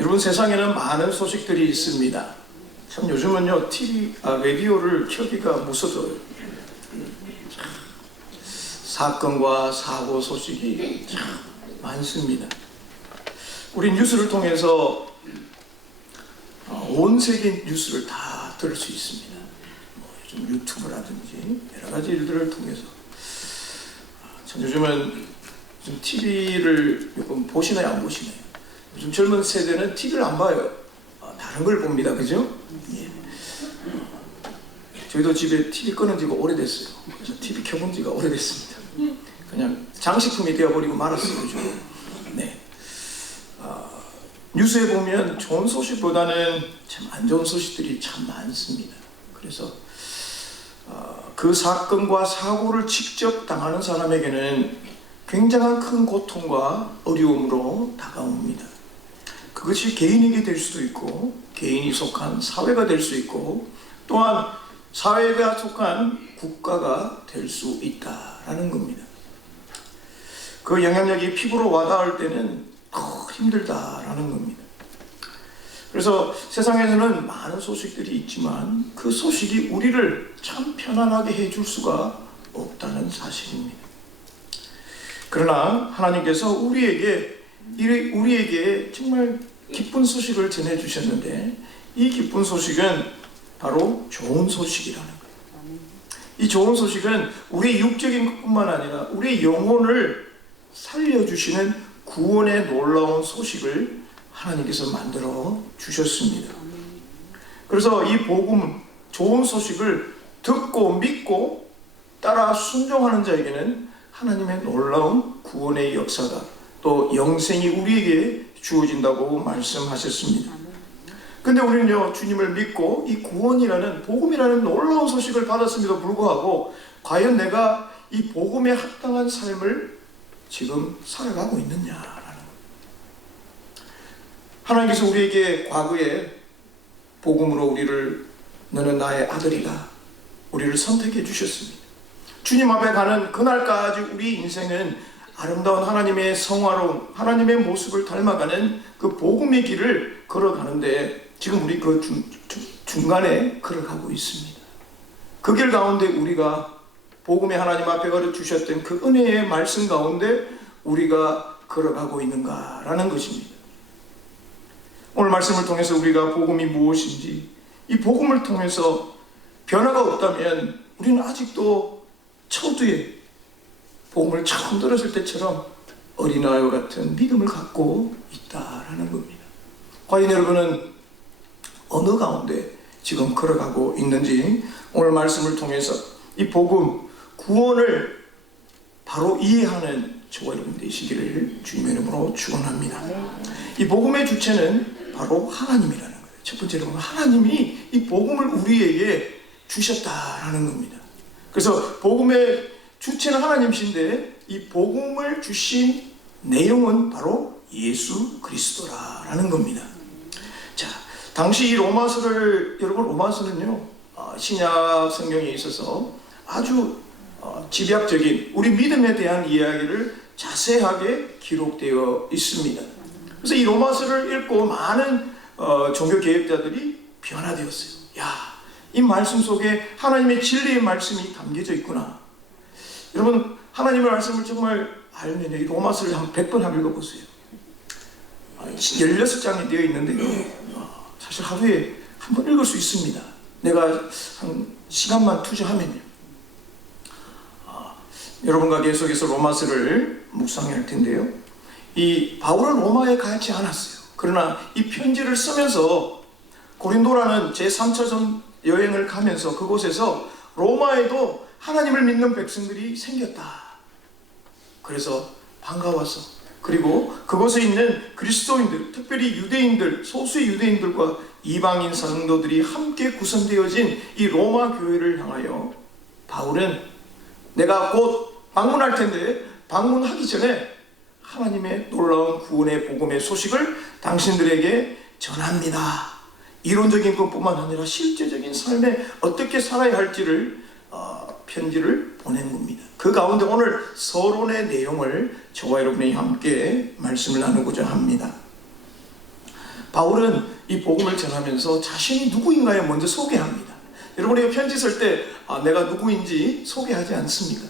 여러분, 세상에는 많은 소식들이 있습니다. 참 요즘은요 라디오를 켜기가 무서워요. 사건과 사고 소식이 참 많습니다. 우리 뉴스를 통해서 온 세계 뉴스를 다 들을 수 있습니다. 요즘 유튜브라든지 여러 가지 일들을 통해서 참 요즘은 좀 TV를 요즘 보시나요, 안 보시나요? 요즘 젊은 세대는 TV를 안 봐요. 다른 걸 봅니다, 그죠? 예. 저희도 집에 TV 꺼낸 지가 오래됐어요. 그래서 TV 켜본 지가 오래됐습니다. 그냥 장식품이 되어버리고 말았어요, 요즘. 네. 뉴스에 보면 좋은 소식보다는 참 안 좋은 소식들이 참 많습니다. 그래서 그 사건과 사고를 직접 당하는 사람에게는 굉장한 큰 고통과 어려움으로 다가옵니다. 그것이 개인에게 될 수도 있고, 개인이 속한 사회가 될 수 있고, 또한 사회가 속한 국가가 될 수 있다라는 겁니다. 그 영향력이 피부로 와닿을 때는 더 힘들다라는 겁니다. 그래서 세상에서는 많은 소식들이 있지만 그 소식이 우리를 참 편안하게 해줄 수가 없다는 사실입니다. 그러나 하나님께서 우리에게 정말 기쁜 소식을 전해주셨는데, 이 기쁜 소식은 바로 좋은 소식이라는 거예요. 이 좋은 소식은 우리 육적인 것뿐만 아니라 우리 영혼을 살려주시는 구원의 놀라운 소식을 하나님께서 만들어 주셨습니다. 그래서 이 복음, 좋은 소식을 듣고 믿고 따라 순종하는 자에게는 하나님의 놀라운 구원의 역사가, 또 영생이 우리에게 주어진다고 말씀하셨습니다. 근데 우리는요, 주님을 믿고 이 구원이라는, 복음이라는 놀라운 소식을 받았음에도 불구하고 과연 내가 이 복음에 합당한 삶을 지금 살아가고 있느냐라는 거예요. 하나님께서 우리에게 과거에 복음으로 우리를 너는 나의 아들이다, 우리를 선택해 주셨습니다. 주님 앞에 가는 그날까지 우리 인생은 아름다운 하나님의 성화로움, 하나님의 모습을 닮아가는 그 복음의 길을 걸어가는데, 지금 우리 그 중간에 걸어가고 있습니다. 그 길 가운데 우리가 복음의 하나님 앞에 걸어주셨던 그 은혜의 말씀 가운데 우리가 걸어가고 있는가라는 것입니다. 오늘 말씀을 통해서 우리가 복음이 무엇인지, 이 복음을 통해서 변화가 없다면 우리는 아직도 초두에 복음을 처음 들었을 때처럼 어린아이와 같은 믿음을 갖고 있다라는 겁니다. 과연 여러분은 어느 가운데 지금 걸어가고 있는지, 오늘 말씀을 통해서 이 복음, 구원을 바로 이해하는 저와 여러분 되시기를 주님의 이름으로 축원합니다. 이 복음의 주체는 바로 하나님이라는 거예요. 첫 번째로 하나님이 이 복음을 우리에게 주셨다라는 겁니다. 그래서 복음의 주체는 하나님이신데 이 복음을 주신 내용은 바로 예수 그리스도라는 겁니다. 자, 당시 이 로마서를, 여러분 로마서는요, 신약 성경에 있어서 아주 집약적인 우리 믿음에 대한 이야기를 자세하게 기록되어 있습니다. 그래서 이 로마서를 읽고 많은 종교 개혁자들이 변화되었어요. 야, 이 말씀 속에 하나님의 진리의 말씀이 담겨져 있구나. 여러분, 하나님의 말씀을 정말 알면 이 로마서를 한 100번 한번 읽어보세요. 16장이 되어 있는데요, 사실 하루에 한 번 읽을 수 있습니다. 내가 한 시간만 투자하면요. 여러분과 계속해서 로마서를 묵상할 텐데요, 이 바울은 로마에 가지 않았어요. 그러나 이 편지를 쓰면서 고린도라는 제3차전 여행을 가면서 그곳에서 로마에도 하나님을 믿는 백성들이 생겼다. 그래서 반가워서, 그리고 그곳에 있는 그리스도인들, 특별히 유대인들, 소수의 유대인들과 이방인 성도들이 함께 구성되어진 이 로마 교회를 향하여 바울은 내가 곧 방문할 텐데 방문하기 전에 하나님의 놀라운 구원의 복음의 소식을 당신들에게 전합니다. 이론적인 것뿐만 아니라 실제적인 삶에 어떻게 살아야 할지를 편지를 보낸 겁니다. 그 가운데 오늘 서론의 내용을 저와 여러분이 함께 말씀을 나누고자 합니다. 바울은 이 복음을 전하면서 자신이 누구인가에 먼저 소개합니다. 여러분, 이 편지 쓸 때 내가 누구인지 소개하지 않습니다.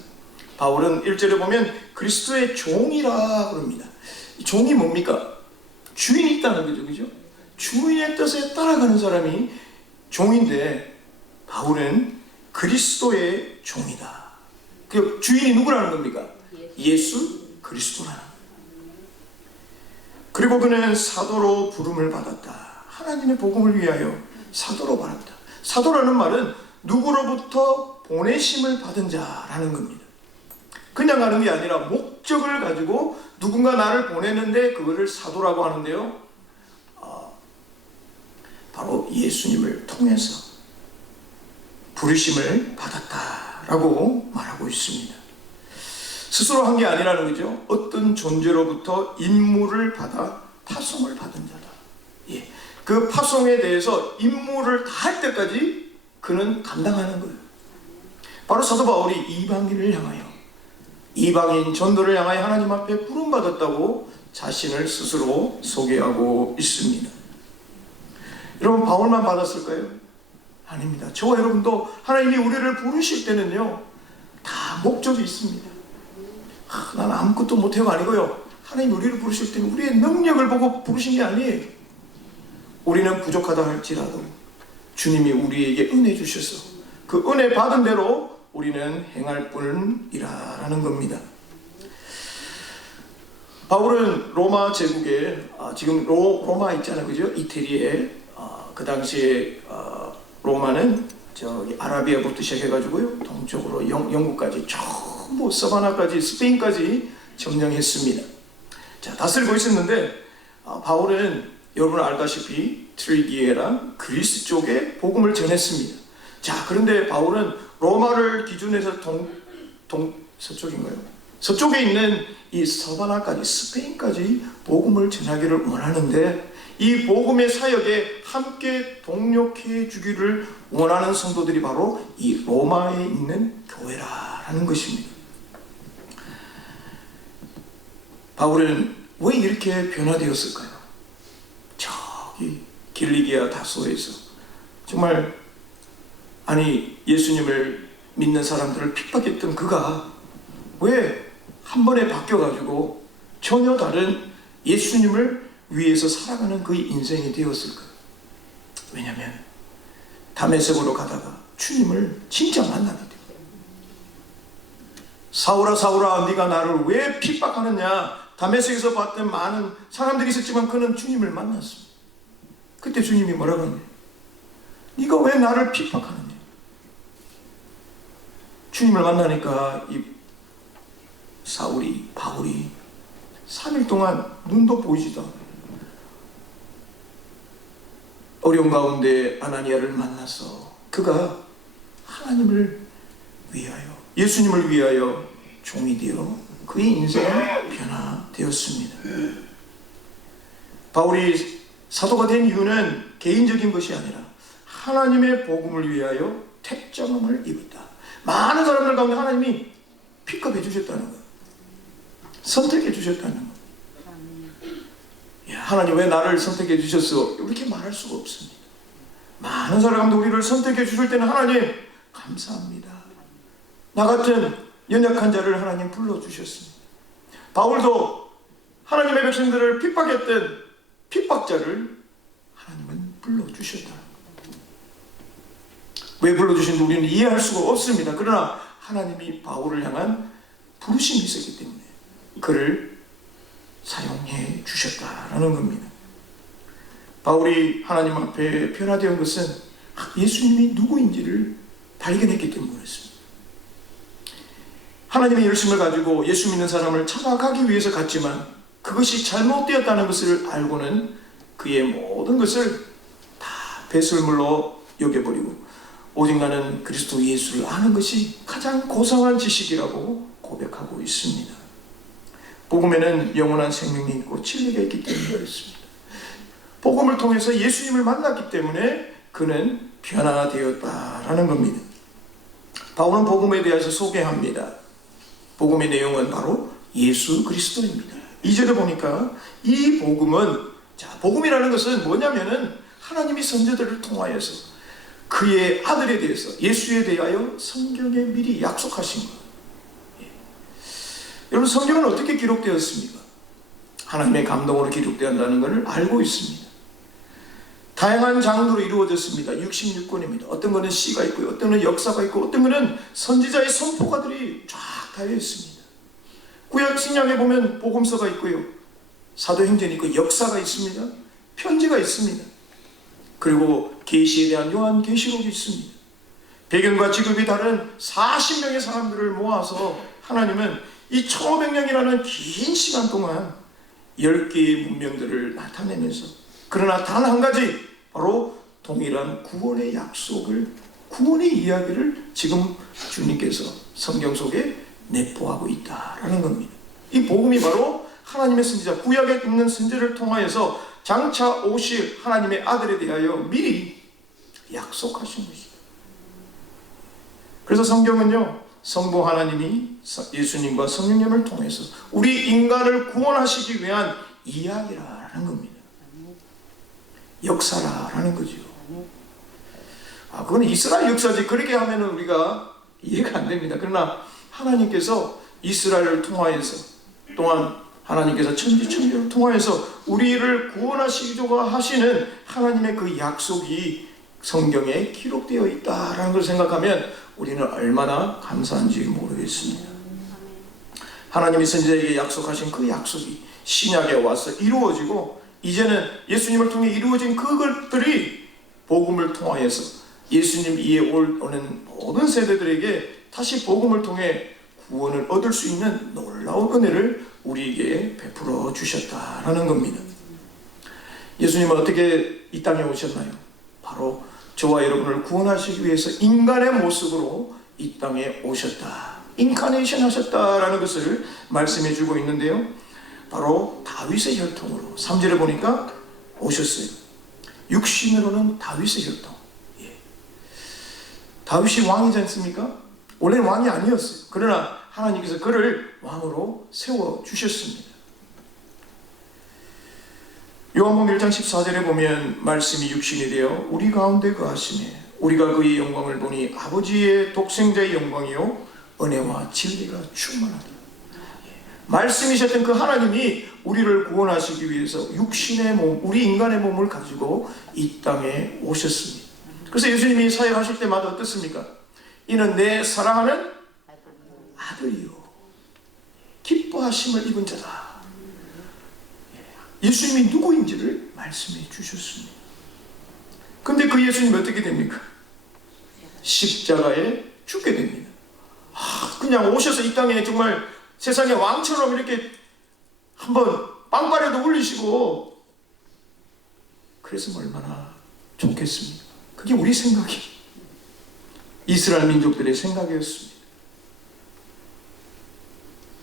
바울은 1절에 보면 그리스도의 종이라 그럽니다. 이 종이 뭡니까? 주인이 있다는 거죠. 그죠? 주인의 뜻에 따라가는 사람이 종인데, 바울은 그리스도의 종이다. 그 주인이 누구라는 겁니까? 예수 그리스도라는. 그리고 그는 사도로 부름을 받았다. 하나님의 복음을 위하여 사도로 받았다. 사도라는 말은 누구로부터 보내심을 받은 자라는 겁니다. 그냥 가는 게 아니라 목적을 가지고 누군가 나를 보내는데 그거를 사도라고 하는데요, 바로 예수님을 통해서 부르심을 받았다라고 말하고 있습니다. 스스로 한 게 아니라는 거죠. 어떤 존재로부터 임무를 받아 파송을 받은 자다. 예. 그 파송에 대해서 임무를 다 할 때까지 그는 감당하는 거예요. 바로 사도 바울이 이방인을 향하여, 이방인 전도를 향하여 하나님 앞에 부름받았다고 자신을 스스로 소개하고 있습니다. 여러분, 바울만 받았을까요? 아닙니다. 저와 여러분도 하나님이 우리를 부르실 때는요, 다 목적이 있습니다. 나는 아무것도 못해가 아니고요, 하나님 우리를 부르실 때는 우리의 능력을 보고 부르신 게 아니에요. 우리는 부족하다 할지라도 주님이 우리에게 은혜 주셔서 그 은혜 받은 대로 우리는 행할 뿐이라는 겁니다. 바울은 로마 제국에, 지금 로마 있잖아요, 그죠? 이태리에, 그 당시에 로마는 저기 아라비아부터 시작해가지고요, 동쪽으로 영국까지 전부 서바나까지 스페인까지 점령했습니다. 자, 다스리고 있었는데, 바울은 여러분 알다시피 트리기에랑 그리스 쪽에 복음을 전했습니다. 자, 그런데 바울은 로마를 기준해서 서쪽인가요? 서쪽에 있는 이 서바나까지, 스페인까지 복음을 전하기를 원하는데, 이 복음의 사역에 함께 동력해 주기를 원하는 성도들이 바로 이 로마에 있는 교회라는 것입니다. 바울은 왜 이렇게 변화되었을까요? 저기 길리기아 다소에서 정말, 예수님을 믿는 사람들을 핍박했던 그가 왜 한 번에 바뀌어가지고 전혀 다른 예수님을 위해서 살아가는 그의 인생이 되었을까요? 왜냐하면 다메섹으로 가다가 주님을 진짜 만나게 됩니다. 사울아 사울아, 네가 나를 왜 핍박하느냐. 다메섹에서 봤던 많은 사람들이 있었지만 그는 주님을 만났습니다. 그때 주님이 뭐라고 하냐? 네가 왜 나를 핍박하느냐. 주님을 만나니까 이 바울이 3일 동안 눈도 보이지도 않아요. 어려운 가운데 아나니아를 만나서 그가 하나님을 위하여, 예수님을 위하여 종이 되어 그의 인생은 변화되었습니다. 바울이 사도가 된 이유는 개인적인 것이 아니라 하나님의 복음을 위하여 택정함을 입었다. 많은 사람들 가운데 하나님이 픽업해 주셨다는 거예요. 선택해 주셨다는 거예요. 하나님 왜 나를 선택해 주셨어? 이렇게 말할 수가 없습니다. 많은 사람 가운데 우리를 선택해 주실 때는 하나님 감사합니다. 나 같은 연약한 자를 하나님 불러주셨습니다. 바울도 하나님의 백성들을 핍박했던 핍박자를 하나님은 불러주셨다. 왜 불러주신지 우리는 이해할 수가 없습니다. 그러나 하나님이 바울을 향한 부르심이 있었기 때문에 그를 사용해 주셨다라는 겁니다. 바울이 하나님 앞에 변화된 것은 예수님이 누구인지를 발견했기 때문이었습니다. 하나님의 열심을 가지고 예수 믿는 사람을 찾아가기 위해서 갔지만 그것이 잘못되었다는 것을 알고는 그의 모든 것을 다 배설물로 여겨버리고 오직 나는 그리스도 예수를 아는 것이 가장 고상한 지식이라고 고백하고 있습니다. 복음에는 영원한 생명이 있고 진리가 있기 때문에 그렇습니다. 복음을 통해서 예수님을 만났기 때문에 그는 변화되었다라는 겁니다. 바울은 복음에 대해서 소개합니다. 복음의 내용은 바로 예수 그리스도입니다. 2절에 보니까 이 복음은 자, 복음이라는 것은 뭐냐면은 하나님이 선지자들을 통하여서 그의 아들에 대해서, 예수에 대하여 성경에 미리 약속하신 것. 여러분, 성경은 어떻게 기록되었습니까? 하나님의 감동으로 기록되었다는 것을 알고 있습니다. 다양한 장르로 이루어졌습니다. 66권입니다. 어떤 것은 시가 있고요, 어떤 것은 역사가 있고, 어떤 것은 선지자의 선포가들이 쫙 달려 있습니다. 구약 신약에 보면 복음서가 있고요, 사도행전이 있고, 역사가 있습니다. 편지가 있습니다. 그리고 계시에 대한 요한계시록이 있습니다. 배경과 직업이 다른 40명의 사람들을 모아서 하나님은 이 1500년이라는 긴 시간 동안 10개의 문명들을 나타내면서, 그러나 단 한 가지, 바로 동일한 구원의 약속을, 구원의 이야기를 지금 주님께서 성경 속에 내포하고 있다라는 겁니다. 이 복음이 바로 하나님의 선지자, 구약에 있는 선지자를 통하여서 장차 오실 하나님의 아들에 대하여 미리 약속하신 것입니다. 그래서 성경은요, 성부 하나님이 예수님과 성령님을 통해서 우리 인간을 구원하시기 위한 이야기라는 겁니다. 역사라는 거죠. 그건 이스라엘 역사지, 그렇게 하면 우리가 이해가 안 됩니다. 그러나 하나님께서 이스라엘을 통하여서, 또한 하나님께서 천지천지를 통하여서 우리를 구원하시고자 하시는 하나님의 그 약속이 성경에 기록되어 있다라는 걸 생각하면 우리는 얼마나 감사한지 모르겠습니다. 하나님이 선지자에게 약속하신 그 약속이 신약에 와서 이루어지고, 이제는 예수님을 통해 이루어진 그것들이 복음을 통하여서 예수님 이에 오는 모든 세대들에게 다시 복음을 통해 구원을 얻을 수 있는 놀라운 은혜를 우리에게 베풀어 주셨다라는 겁니다. 예수님은 어떻게 이 땅에 오셨나요? 바로 저와 여러분을 구원하시기 위해서 인간의 모습으로 이 땅에 오셨다, 인카네이션 하셨다라는 것을 말씀해 주고 있는데요, 바로 다윗의 혈통으로 3절에 보니까 오셨어요. 육신으로는 다윗의 혈통. 다윗이 왕이지 않습니까? 원래는 왕이 아니었어요. 그러나 하나님께서 그를 왕으로 세워주셨습니다. 요한복음 1장 14절에 보면 말씀이 육신이 되어 우리 가운데 거하시매 우리가 그의 영광을 보니 아버지의 독생자의 영광이요 은혜와 진리가 충만하다. 말씀이셨던 그 하나님이 우리를 구원하시기 위해서 육신의 몸, 우리 인간의 몸을 가지고 이 땅에 오셨습니다. 그래서 예수님이 사역하실 때마다 어떻습니까? 이는 내 사랑하는 아들이요 기뻐하심을 입은 자다. 예수님이 누구인지를 말씀해 주셨습니다. 근데 그 예수님이 어떻게 됩니까? 십자가에 죽게 됩니다. 그냥 오셔서 이 땅에 정말 세상의 왕처럼 이렇게 한번 빵빠레도 울리시고 그랬으면 얼마나 좋겠습니까? 그게 우리 생각이, 이스라엘 민족들의 생각이었습니다.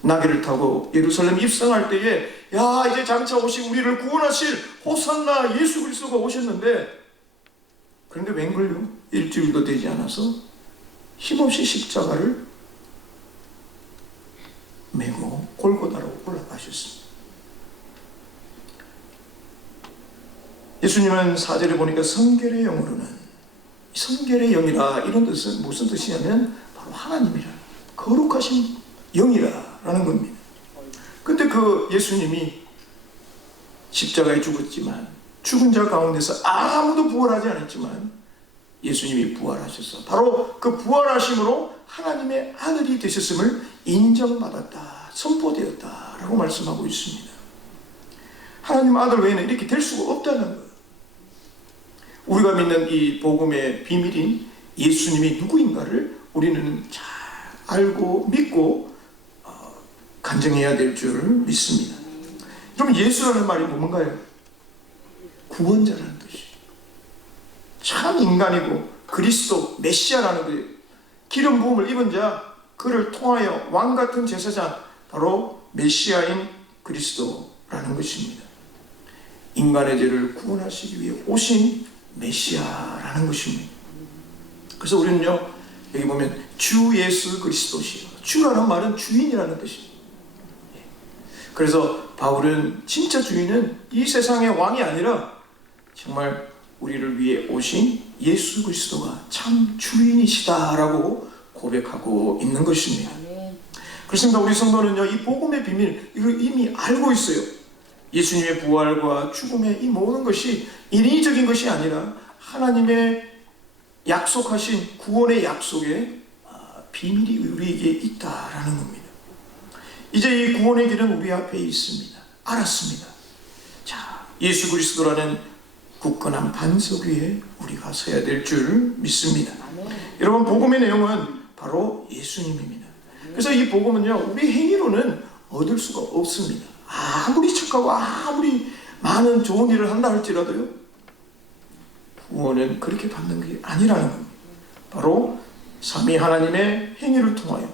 나귀를 타고 예루살렘 입성할 때에 야, 이제 장차 오신 우리를 구원하실 호산나 예수 그리스도가 오셨는데, 그런데 웬걸요? 일주일도 되지 않아서 힘없이 십자가를 메고 골고다로 올라가셨습니다. 예수님은 4절에 보니까 성결의 영으로는, 성결의 영이라 이런 뜻은 무슨 뜻이냐면 바로 하나님이라, 거룩하신 영이라라는 겁니다. 근데 그 예수님이 십자가에 죽었지만, 죽은 자 가운데서 아무도 부활하지 않았지만 예수님이 부활하셔서 바로 그 부활하심으로 하나님의 아들이 되셨음을 인정받았다, 선포되었다라고 말씀하고 있습니다. 하나님 아들 외에는 이렇게 될 수가 없다는 거예요. 우리가 믿는 이 복음의 비밀인 예수님이 누구인가를 우리는 잘 알고 믿고 간증해야 될 줄 믿습니다. 그럼 예수라는 말이 뭔가요? 구원자라는 뜻이에요. 참 인간이고 그리스도 메시아라는 거예요. 기름 부음을 입은 자, 그를 통하여 왕같은 제사장, 바로 메시아인 그리스도라는 것입니다. 인간의 죄를 구원하시기 위해 오신 메시아라는 것입니다. 그래서 우리는요, 여기 보면 주 예수 그리스도시요, 주라는 말은 주인이라는 뜻입니다. 그래서 바울은 진짜 주인은 이 세상의 왕이 아니라 정말 우리를 위해 오신 예수 그리스도가 참 주인이시다라고 고백하고 있는 것입니다. 그렇습니다. 우리 성도는요, 이 복음의 비밀 이걸 이미 알고 있어요. 예수님의 부활과 죽음의 이 모든 것이 인위적인 것이 아니라 하나님의 약속하신 구원의 약속에 비밀이 우리에게 있다라는 겁니다. 이제 이 구원의 길은 우리 앞에 있습니다. 알았습니다. 자, 예수 그리스도라는 굳건한 반석 위에 우리가 서야 될 줄 믿습니다. 여러분, 복음의 내용은 바로 예수님입니다. 그래서 이 복음은요, 우리 행위로는 얻을 수가 없습니다. 아무리 착하고 아무리 많은 좋은 일을 한다 할지라도요, 구원은 그렇게 받는 게 아니라는 겁니다. 바로 삼위 하나님의 행위를 통하여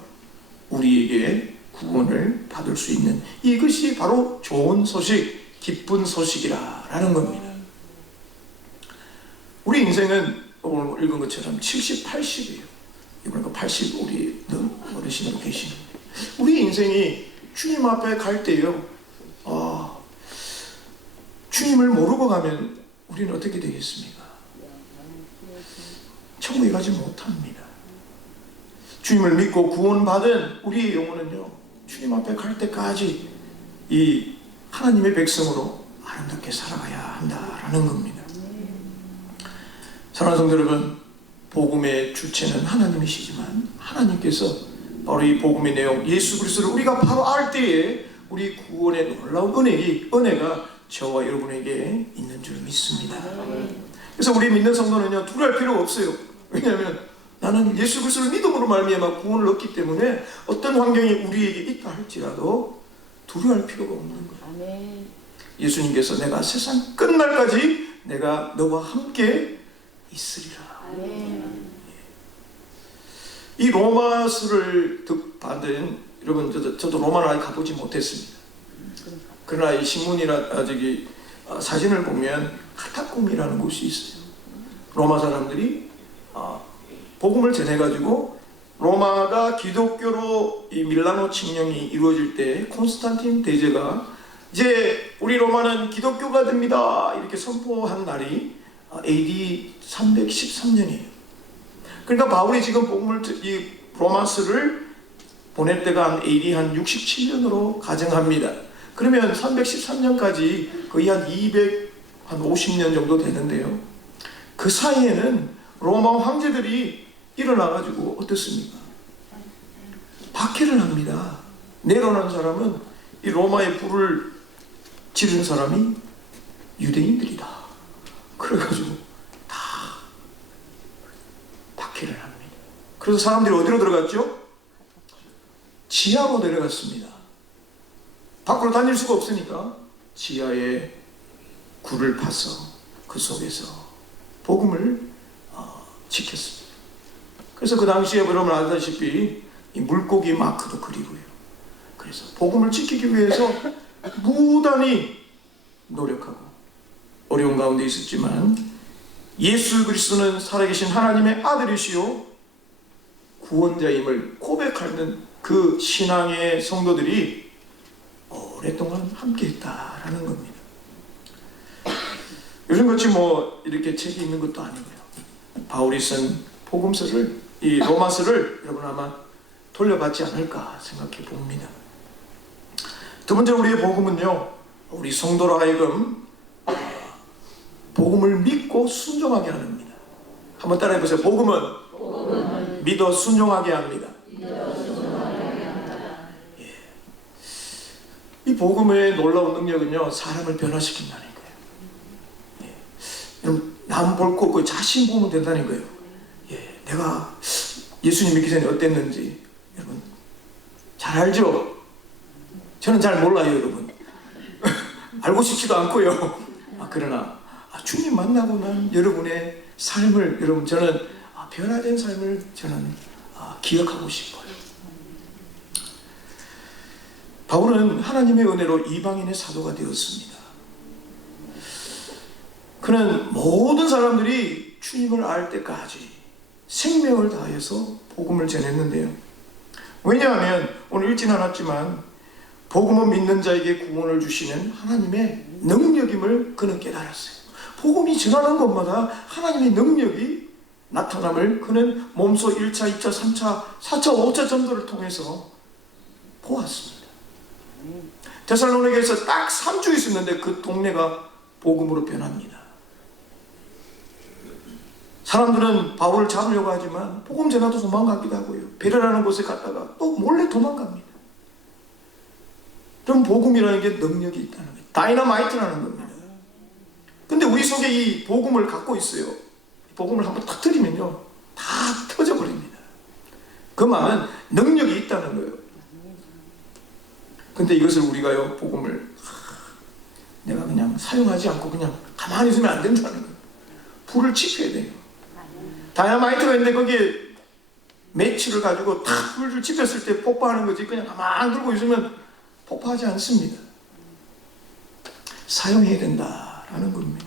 우리에게 구원을 받을 수 있는 이것이 바로 좋은 소식, 기쁜 소식이라는 겁니다. 우리 인생은 오늘 읽은 것처럼 70, 80이에요. 이번에 80 우리 어르신으로 계시는 우리 인생이 주님 앞에 갈 때요, 주님을 모르고 가면 우리는 어떻게 되겠습니까? 천국에 가지 못합니다. 주님을 믿고 구원받은 우리의 영혼은요, 주님 앞에 갈 때까지 이 하나님의 백성으로 아름답게 살아가야 한다라는 겁니다. 사랑하는 성도 여러분, 복음의 주체는 하나님이시지만 하나님께서 바로 이 복음의 내용 예수 그리스도를 우리가 바로 알 때에 우리 구원의 놀라운 은혜가 저와 여러분에게 있는 줄 믿습니다. 그래서 우리 믿는 성도는요, 두려워할 필요가 없어요. 왜냐하면 나는 예수 그리스도를 믿음으로 말미암아 구원을 얻기 때문에 어떤 환경이 우리에게 있다 할지라도 두려워할 필요가 없는 거예요. 예수님께서 내가 세상 끝날까지 내가 너와 함께 있으리라. 이 로마서를 받은 여러분, 저도 로마를 아직 가보지 못했습니다. 그러나 이 신문이나 사진을 보면 카타콤이라는 곳이 있어요. 로마 사람들이 복음을 전해가지고 로마가 기독교로 이 밀라노 칙령이 이루어질 때 콘스탄틴 대제가 이제 우리 로마는 기독교가 됩니다 이렇게 선포한 날이 AD 313년이에요. 그러니까 바울이 지금 이 로마서를 보낼 때가 한 AD 한 67년으로 가정합니다. 그러면 313년까지 거의 한 250년 정도 되는데요. 그 사이에는 로마 황제들이 일어나가지고 어떻습니까? 박해를 합니다. 내려오는 사람은 이 로마의 불을 지른 사람이 유대인들이다. 그래가지고 다 박해를 합니다. 그래서 사람들이 어디로 들어갔죠? 지하로 내려갔습니다. 밖으로 다닐 수가 없으니까 지하에 굴을 파서 그 속에서 복음을 지켰습니다. 그래서 그 당시에 여러분 아시다시피 이 물고기 마크도 그리고요. 그래서 복음을 지키기 위해서 무단히 노력하고 어려운 가운데 있었지만 예수 그리스도는 살아계신 하나님의 아들이시요 구원자임을 고백하는 그 신앙의 성도들이 오랫동안 함께했다라는 겁니다. 요즘같이 이렇게 책이 있는 것도 아니고요. 바울이 쓴 복음서를, 이 로마서를 여러분 아마 돌려받지 않을까 생각해 봅니다. 두 번째, 우리의 복음은요, 우리 성도로 하여금 복음을 믿고 순종하게 합니다. 한번 따라해 보세요. 복음은 믿어 순종하게 합니다. 예. 이 복음의 놀라운 능력은요, 사람을 변화시킨다는 거예요. 예. 여러분, 남 볼 거 없고 자신 보면 된다는 거예요. 예. 내가 예수님 믿기 전에 어땠는지 여러분 잘 알죠? 저는 잘 몰라요, 여러분. 알고 싶지도 않고요. 그러나 주님 만나고 난 여러분의 삶을 여러분 저는 변화된 삶을 저는 기억하고 싶어요. 바울은 하나님의 은혜로 이방인의 사도가 되었습니다. 그는 모든 사람들이 주님을 알 때까지 생명을 다해서 복음을 전했는데요. 왜냐하면 오늘 읽진 않았지만 복음은 믿는 자에게 구원을 주시는 하나님의 능력임을 그는 깨달았어요. 복음이 전하는 것마다 하나님의 능력이 나타남을 그는 몸소 1차, 2차, 3차, 4차, 5차 전도를 통해서 보았습니다. 데살로니가에서 딱 3주 있었는데 그 동네가 복음으로 변합니다. 사람들은 바울을 잡으려고 하지만 복음 전하도 도망가기도 하고요. 베레라는 곳에 갔다가 또 몰래 도망갑니다. 그럼 복음이라는 게 능력이 있다는 거예요. 다이너마이트라는 겁니다. 근데 우리 속에 이 복음을 갖고 있어요. 복음을 한번 탁 들이면요, 다 터져버립니다. 그 말은 능력이 있다는 거예요. 근데 이것을 우리가요, 복음을 내가 그냥 사용하지 않고 그냥 가만히 있으면 안 된다는 거예요. 불을 지펴야 돼요. 다이너마이트가 있는데 거기에 매치를 가지고 탁 불을 지폈을 때 폭파하는 거지, 그냥 가만히 들고 있으면 폭파하지 않습니다. 사용해야 된다라는 겁니다.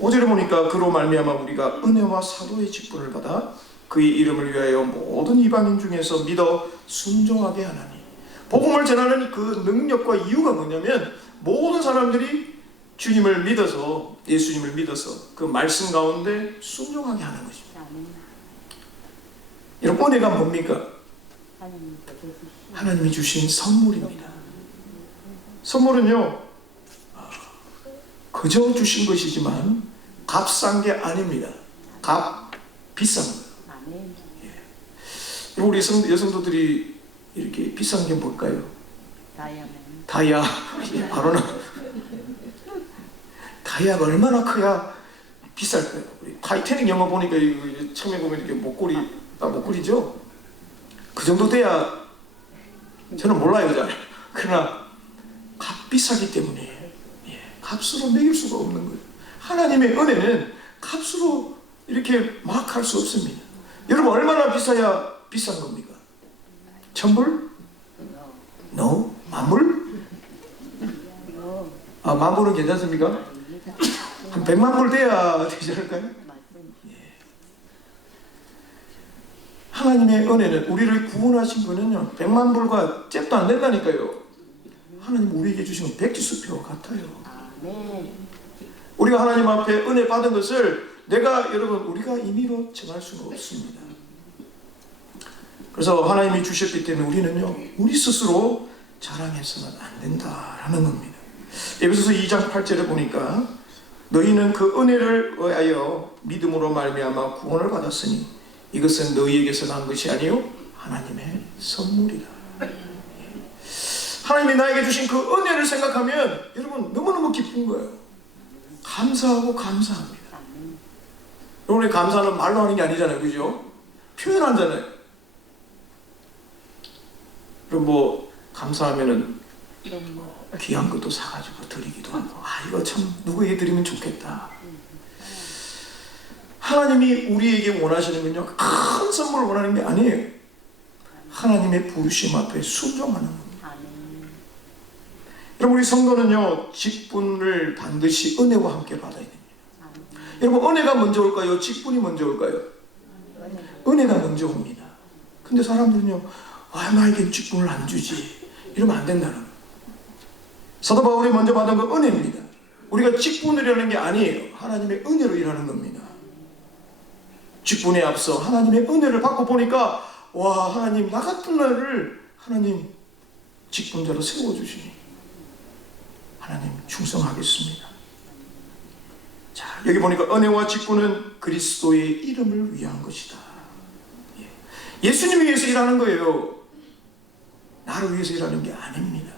5절에 보니까 그로 말미암아 우리가 은혜와 사도의 직분을 받아 그의 이름을 위하여 모든 이방인 중에서 믿어 순종하게 하나니. 복음을 전하는 그 능력과 이유가 뭐냐면 모든 사람들이 주님을 믿어서, 예수님을 믿어서 그 말씀 가운데 순종하게 하는 것입니다. 여러분, 은혜가 뭡니까? 하나님이 주신 선물입니다. 선물은요, 그저 주신 것이지만 값싼 게 아닙니다. 비싼 거예요. 예. 우리 여성도들이 이렇게 비싼 게 뭘까요? 다이아. 예, 바로는 다이아가 얼마나 커야 비쌀까요? 우리 타이타닉 영화 보니까 처음에 보면 이렇게 목걸이죠? 그 정도 돼야, 저는 몰라요, 잘. 그러나 값비싸기 때문에 값으로 매길 수가 없는 거예요. 하나님의 은혜는 값으로 이렇게 막 할 수 없습니다. 여러분, 얼마나 비싸야 비싼 겁니까? 1000불? No? 만불? 만불은 괜찮습니까? 한 100만 불 돼야 되지 않을까요? 하나님의 은혜는, 우리를 구원하신 분은요, 100만 불과 잽도 안 된다니까요. 하나님 우리에게 주시는 백지수표와 같아요. 우리가 하나님 앞에 은혜 받은 것을 우리가 임의로 정할 수는 없습니다. 그래서 하나님이 주셨기 때문에 우리는요, 우리 스스로 자랑해서는 안 된다라는 겁니다. 에베소서 2장 8절에 보니까 너희는 그 은혜를 의하여 믿음으로 말미암아 구원을 받았으니 이것은 너희에게서 난 것이 아니요 하나님의 선물이다. 하나님이 나에게 주신 그 은혜를 생각하면 여러분 너무너무 기쁜 거예요. 감사하고 감사합니다. 여러분의 감사는 말로 하는 게 아니잖아요, 그죠? 표현하잖아요. 그럼 감사하면은 귀한 것도 사가지고 드리기도 하고, 이거 참 누구에게 드리면 좋겠다. 하나님이 우리에게 원하시는 건요, 큰 선물을 원하는 게 아니에요. 하나님의 부르심 앞에 순종하는 겁니다. 여러분, 우리 성도는요, 직분을 반드시 은혜와 함께 받아야 됩니다. 여러분, 은혜가 먼저 올까요? 직분이 먼저 올까요? 은혜가 먼저 옵니다. 근데 사람들은요, 나에게 직분을 안 주지, 이러면 안 된다는 거예요. 사도 바울이 먼저 받은 건 은혜입니다. 우리가 직분을 일하는 게 아니에요. 하나님의 은혜로 일하는 겁니다. 직분에 앞서 하나님의 은혜를 받고 보니까, 하나님, 나 같은 나를 하나님 직분자로 세워주시니 하나님 충성하겠습니다. 자, 여기 보니까 은혜와 직분은 그리스도의 이름을 위한 것이다. 예수님을 위해서 일하는 거예요. 나를 위해서 일하는 게 아닙니다.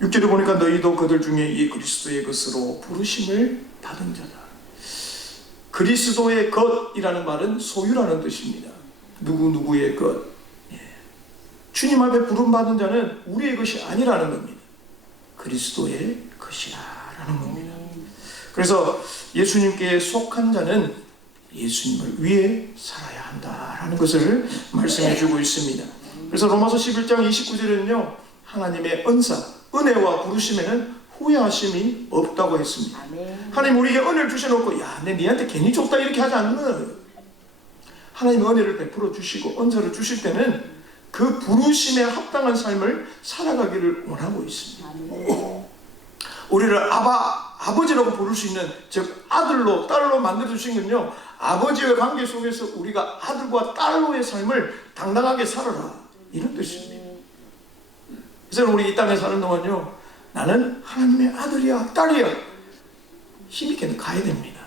6절에 보니까 너희도 그들 중에 이 그리스도의 것으로 부르심을 받은 자다. 그리스도의 것이라는 말은 소유라는 뜻입니다. 누구의 것. 주님 앞에 부름받은 자는 우리의 것이 아니라는 겁니다. 그리스도의 것이라는 겁니다. 그래서 예수님께 속한 자는 예수님을 위해 살아야 한다라는 것을 말씀해 주고 있습니다. 그래서 로마서 11장 29절에는요, 하나님의 은혜와 부르심에는 후회하심이 없다고 했습니다. 하나님 우리에게 은혜를 주셔놓고 니한테 괜히 줬다 이렇게 하지 않는 거예요. 하나님 은혜를 베풀어 주시고 은사를 주실 때는 그 부르심에 합당한 삶을 살아가기를 원하고 있습니다. 우리를 아버지라고 부를 수 있는, 즉 아들로 딸로 만들어 주신 건요, 아버지의 관계 속에서 우리가 아들과 딸로의 삶을 당당하게 살아라, 이런 뜻입니다. 그래서 우리 이 땅에 사는 동안요, 나는 하나님의 아들이야, 딸이야, 힘있게 가야 됩니다.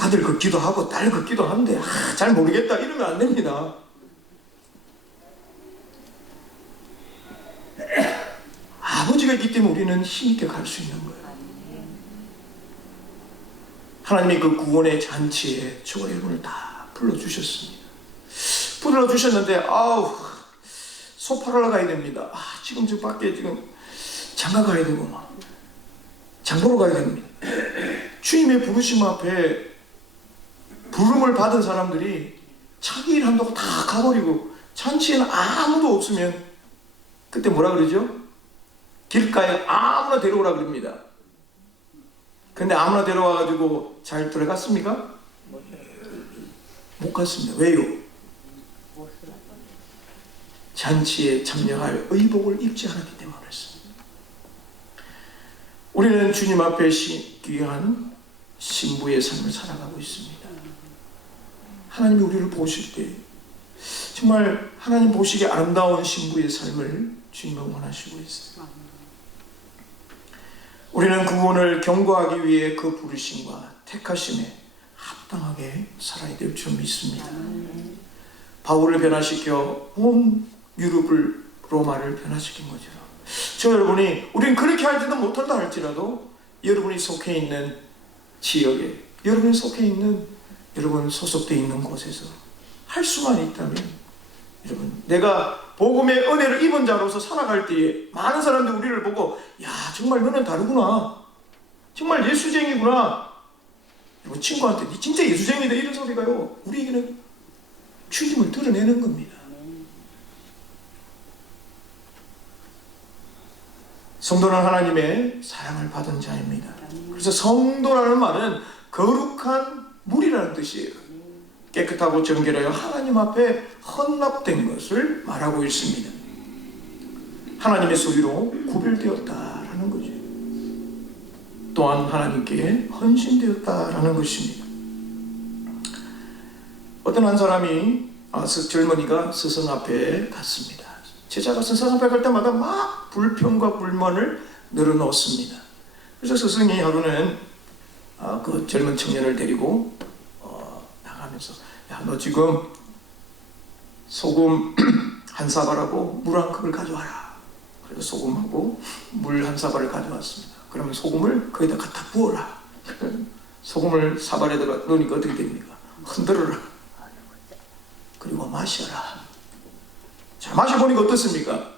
아들 걷기도 하고 딸 걷기도 하는데 잘 모르겠다 이러면 안 됩니다. 아버지가 있기 때문에 우리는 힘있게 갈 수 있는 거예요. 하나님이 그 구원의 잔치에 저와 여러분을 다 불러주셨습니다. 불러주셨는데 소파를 가야 됩니다. 지금 저 밖에 지금 장가 가야 되고 장보러 가야 됩니다. 주님의 부르심 앞에 부름을 받은 사람들이 자기 일 한다고 다 가버리고 잔치에는 아무도 없으면 그때 뭐라 그러죠? 길가에 아무나 데려오라 그럽니다. 근데 아무나 데려와가지고 잘 들어갔습니까? 못 갔습니다. 왜요? 잔치에 참여할 의복을 입지 않았기 때문에 그렇습니다. 우리는 주님 앞에 귀한 신부의 삶을 살아가고 있습니다. 하나님이 우리를 보실 때 정말 하나님 보시기에 아름다운 신부의 삶을 주님은 원하시고 있어요. 우리는 구원을 경고하기 위해 그 부르심과 택하심에 합당하게 살아야 될 줄 믿습니다. 바울을 변화시켜 온 유럽을, 로마를 변화시킨 거죠. 여러분이, 우리는 그렇게 할지도 못한다 할지라도 여러분이 속해 있는 지역에, 여러분이 속해 있는, 여러분 소속되어 있는 곳에서 할 수만 있다면, 여러분, 내가 복음의 은혜를 입은 자로서 살아갈 때에 많은 사람들이 우리를 보고, 야, 정말 너는 다르구나, 정말 예수쟁이구나, 여러분 친구한테 니 진짜 예수쟁이다 이런 소리가요, 우리에게는 주님을 드러내는 겁니다. 성도는 하나님의 사랑을 받은 자입니다. 그래서 성도라는 말은 거룩한 물이라는 뜻이에요. 깨끗하고 정결하여 하나님 앞에 헌납된 것을 말하고 있습니다. 하나님의 소유로 구별되었다라는 거죠. 또한 하나님께 헌신되었다라는 것입니다. 어떤 한 사람이, 젊은이가 스승 앞에 갔습니다. 제자가 스승 앞에 갈 때마다 막 불평과 불만을 늘어놓습니다. 그래서 스승이 하루는 그 젊은 청년을 데리고 나가면서, 야, 너 지금 소금 한 사발하고 물 한 컵을 가져와라. 그래서 소금하고 물 한 사발을 가져왔습니다. 그러면 소금을 거기다 갖다 부어라. 소금을 사발에다가 넣으니까 어떻게 됩니까? 흔들어라. 그리고 마셔라. 자, 마셔보니까 어떻습니까?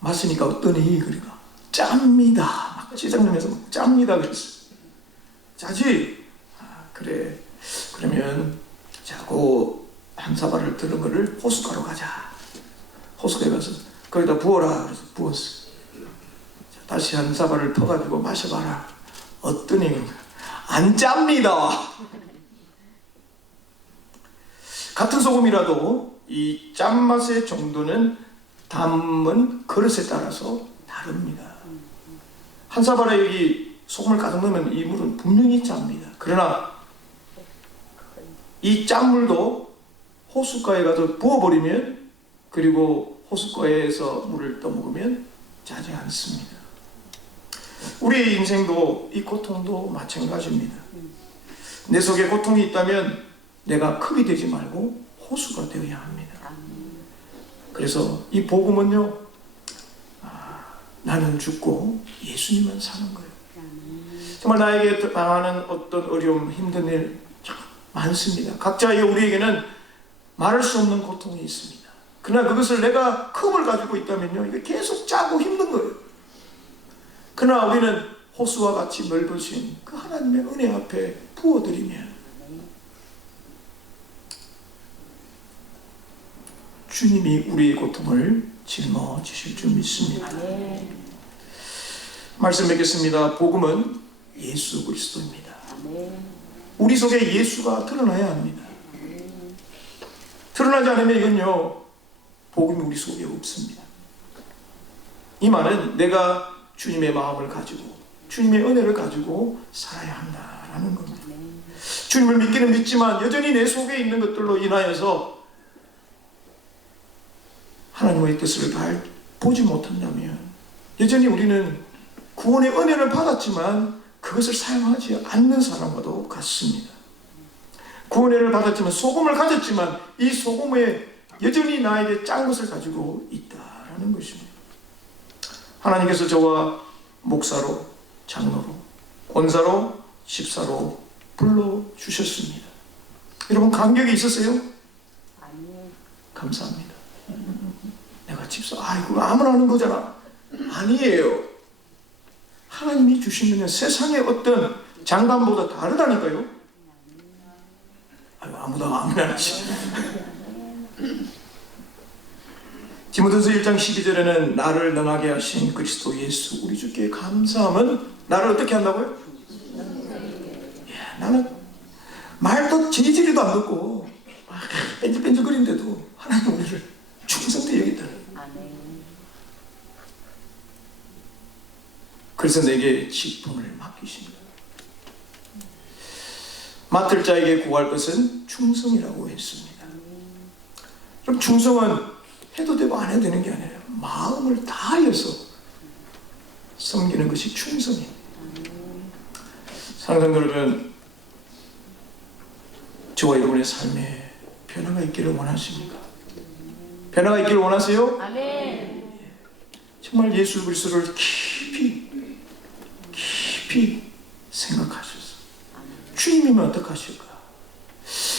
마시니까 어떠니? 그러니까 짭니다. 막 시장님에서 짭니다 그랬어요. 짜지? 그래. 그러면 자, 그 한 사발을 드는 거를 호숫가로 가자. 호숫가에 가서 거기다 부어라. 그래서 부었어. 자, 다시 한 사발을 터가지고 마셔봐라. 어떠니? 안 짭니다. 같은 소금이라도 이 짠맛의 정도는 담은 그릇에 따라서 다릅니다. 한 사발에 여기 소금을 가득 넣으면 이 물은 분명히 짭니다. 그러나 이 짠물도 호숫가에 가서 부어버리면, 그리고 호숫가에서 물을 떠먹으면 짜지 않습니다. 우리의 인생도 이 고통도 마찬가지입니다. 내 속에 고통이 있다면 내가 컵이 되지 말고 호수가 되어야 합니다. 그래서 이 복음은요, 나는 죽고 예수님만 사는 거예요. 정말 나에게 당하는 어떤 어려움, 힘든 일 참 많습니다. 각자의 우리에게는 말할 수 없는 고통이 있습니다. 그러나 그것을 내가 컵을 가지고 있다면요, 이게 계속 짜고 힘든 거예요. 그러나 우리는 호수와 같이 넓으신 그 하나님의 은혜 앞에 부어드리면 주님이 우리의 고통을 짊어지실 줄 믿습니다. 말씀 맺겠습니다. 복음은 예수 그리스도입니다. 우리 속에 예수가 드러나야 합니다. 드러나지 않으면 이건요, 복음이 우리 속에 없습니다. 이 말은 내가 주님의 마음을 가지고 주님의 은혜를 가지고 살아야 한다라는 겁니다. 주님을 믿기는 믿지만 여전히 내 속에 있는 것들로 인하여서 하나님의 뜻을 잘 보지 못한다면 여전히 우리는 구원의 은혜를 받았지만 그것을 사용하지 않는 사람과도 같습니다. 구원의 은혜를 받았지만 소금을 가졌지만 이 소금에 여전히 나에게 짠 것을 가지고 있다라는 것입니다. 하나님께서 저와 목사로, 장로로, 권사로, 집사로 불러주셨습니다. 여러분 감격이 있었어요? 감사합니다. 내가 집사, 그거 아무나 하는 거잖아. 아니에요. 하나님이 주시는 세상의 어떤 장관보다 다르다니까요. 아무나 하지. 디모데후서 1장 12절에는 나를 능하게 하신 그리스도 예수 우리 주께 감사함은 나를 어떻게 한다고요? 나는 말도 재질이도 안 듣고 뺀질뺀질거리는데도 하나님 우리를 충성되게 여기다는. 그래서 내게 직분을 맡기십니다. 맡을 자에게 구할 것은 충성이라고 했습니다. 그럼 충성은 해도 되고 안 해도 되는 게 아니에요. 마음을 다하여서 섬기는 것이 충성입니다. 사랑하는 여러분, 저와 여러분의 삶에 변화가 있기를 원하십니까? 변화가 있기를 원하세요? 아멘. 정말 예수 그리스도를 깊이 생각하셔서 주님이면 어떡하실까?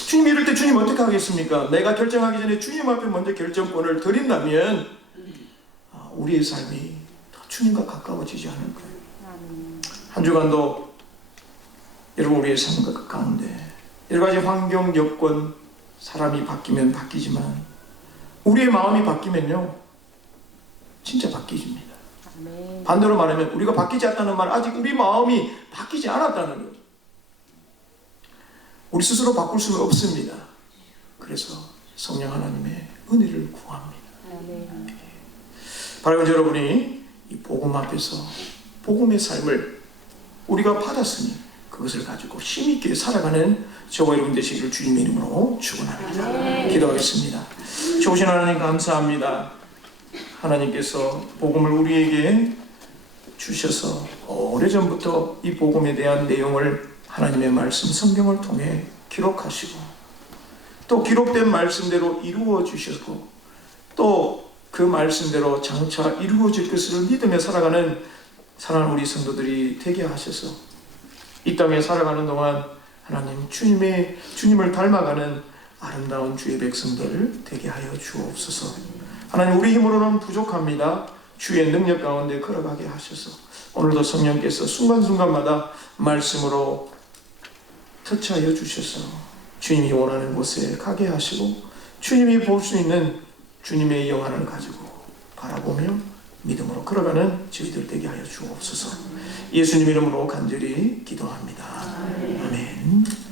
주님 이럴 때 주님 어떻게 하겠습니까? 내가 결정하기 전에 주님 앞에 먼저 결정권을 드린다면 우리의 삶이 더 주님과 가까워지지 않을까요? 한 주간도 여러분 우리의 삶 가운데 여러 가지 환경, 여건, 사람이 바뀌면 바뀌지만 우리의 마음이 바뀌면요 진짜 바뀌집니다. 반대로 말하면 우리가 바뀌지 않다는 말 아직 우리 마음이 바뀌지 않았다는 거예요. 우리 스스로 바꿀 수는 없습니다. 그래서 성령 하나님의 은혜를 구합니다. 바로 여러분이 이 복음 앞에서 복음의 삶을 우리가 받았으니 그것을 가지고 힘있게 살아가는 저와 여러분 되시기를 주님의 이름으로 축원합니다. 기도하겠습니다. 좋으신 하나님 감사합니다. 하나님께서 복음을 우리에게 주셔서 오래전부터 이 복음에 대한 내용을 하나님의 말씀 성경을 통해 기록하시고 또 기록된 말씀대로 이루어 주셨고 또 그 말씀대로 장차 이루어질 것을 믿으며 살아가는 사랑하는 우리 성도들이 되게 하셔서 이 땅에 살아가는 동안 하나님 주님을 닮아가는 아름다운 주의 백성들 되게 하여 주옵소서. 하나님 우리 힘으로는 부족합니다. 주의 능력 가운데 걸어가게 하셔서 오늘도 성령께서 순간순간마다 말씀으로 터치하여 주셔서 주님이 원하는 곳에 가게 하시고 주님이 볼 수 있는 주님의 영안을 가지고 바라보며 믿음으로 걸어가는 저희들 되게 하여 주옵소서. 예수님 이름으로 간절히 기도합니다. 아멘.